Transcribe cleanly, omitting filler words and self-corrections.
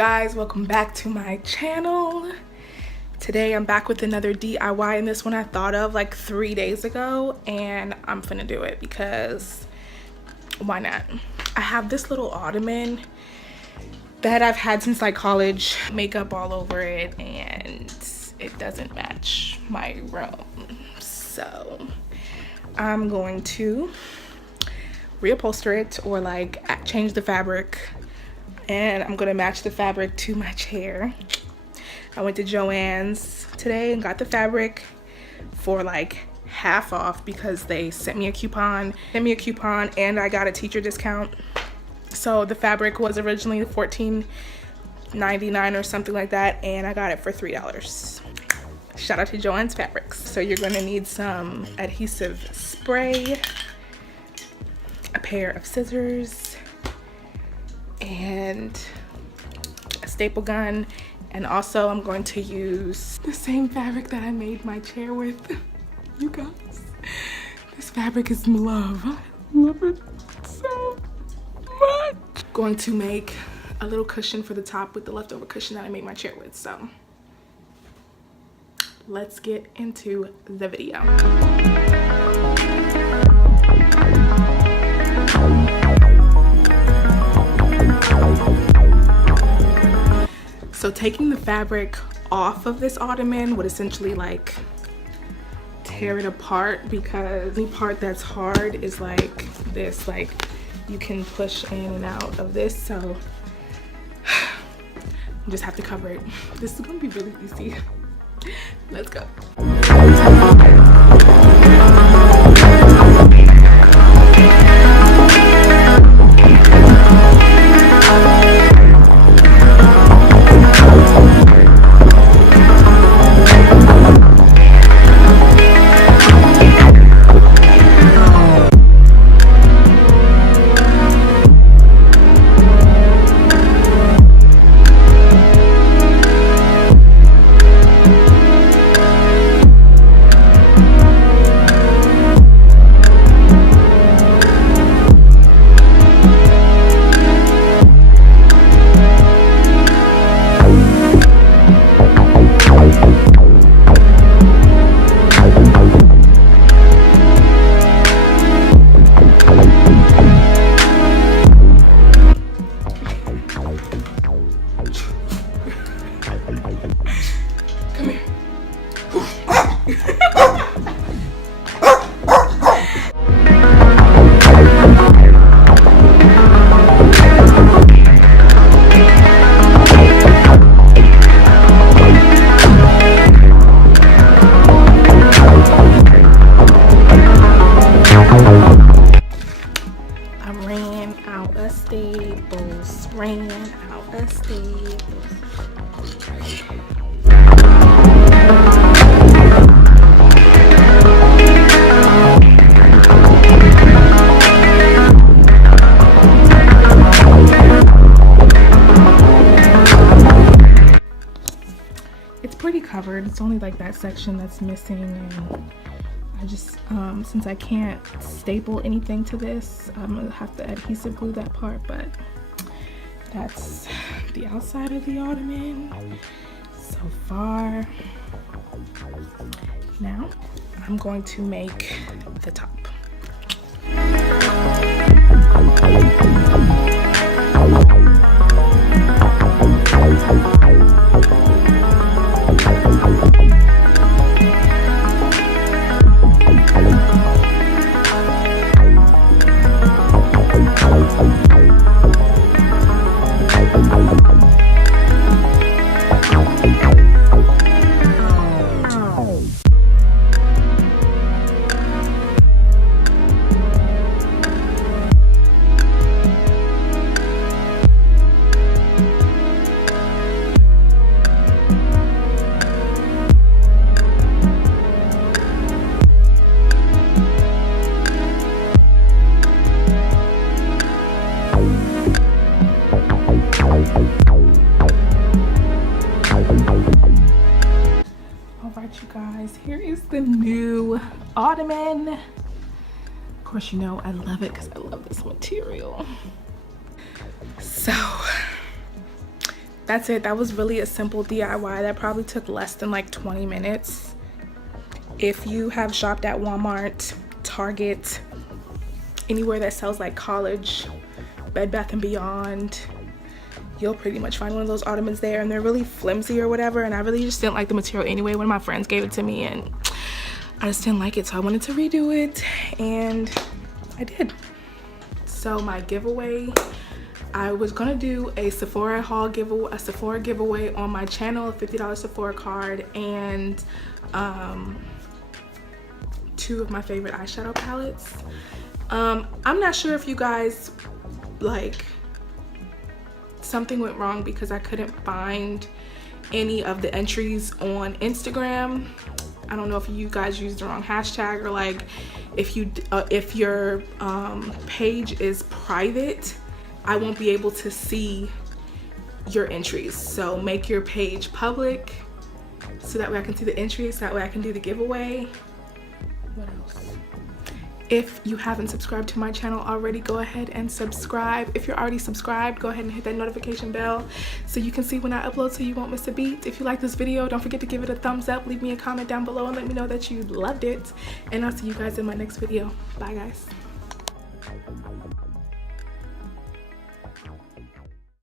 guys, welcome back to my channel. Today I'm back with another DIY, and this one I thought of like 3 days ago, and I'm finna do it because why not? I have this little ottoman that I've had since like college, makeup all over it, and it doesn't match my room. So I'm going to reupholster it or like change the fabric, and I'm gonna match the fabric to my chair. I went to Joann's today and got the fabric for like half off because they sent me a coupon and I got a teacher discount. So the fabric was originally $14.99 or something like that, and I got it for $3. Shout out to Joann's Fabrics. So you're gonna need some adhesive spray, a pair of scissors, and a staple gun. And also I'm going to use the same fabric that I made my chair with. You guys, this fabric is love. I love it so much. Going to make a little cushion for the top with the leftover cushion that I made my chair with. So let's get into the video. So taking the fabric off of this ottoman would essentially like tear it apart, because the part that's hard is like this, like you can push in and out of this. So you just have to cover it. This is gonna be really easy. Let's go. Ran out of staples. It's pretty covered. It's only like that section that's missing, and I just since I can't staple anything to this, I'm gonna have to adhesive glue that part. But that's the outside of the ottoman so far. Now I'm going to make the top. Here is the new ottoman. Of course, you know I love it because I love this material. So that's it. That was really a simple DIY that probably took less than like 20 minutes. If you have shopped at Walmart, Target, anywhere that sells like College, Bed Bath & Beyond, you'll pretty much find one of those Ottomans there, and they're really flimsy or whatever, and I really just didn't like the material anyway. One of my friends gave it to me and I just didn't like it, so I wanted to redo it, and I did. So my giveaway, I was gonna do a Sephora haul giveaway, a Sephora giveaway on my channel, a $50 Sephora card, and 2 of my favorite eyeshadow palettes. I'm not sure if you guys, like, something went wrong because I couldn't find any of the entries on Instagram. I don't know if you guys used the wrong hashtag, or like if your page is private, I won't be able to see your entries. So make your page public so that way I can see the entries, so that way I can do the giveaway. What else? If you haven't subscribed to my channel already, go ahead and subscribe. If you're already subscribed, go ahead and hit that notification bell so you can see when I upload, so you won't miss a beat. If you like this video, don't forget to give it a thumbs up, leave me a comment down below and let me know that you loved it, and I'll see you guys in my next video. Bye guys.